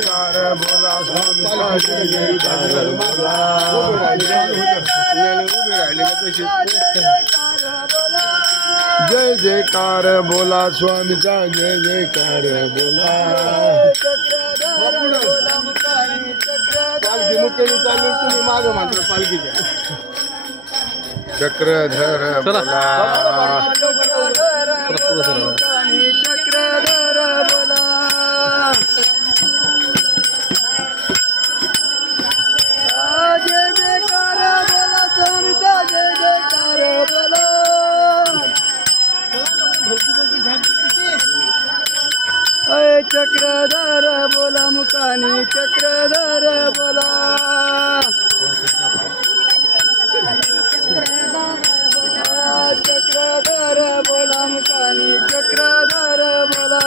जयकार बोला स्वामीचा जय जयकार बोला जय जयकार बोला स्वामीचा जय जयकार बोला पालखी मुक्कामी चालू तुम्ही मागं मात्र पालखीच्या चक्रधर बोला चक्रधर बोला जय जयकार बोला स्वामीचा जय जयकार बोला चक्रधर बोला मुकानी चक्रधर बोला चक्रधर बोला मुकानी चक्रधर बोला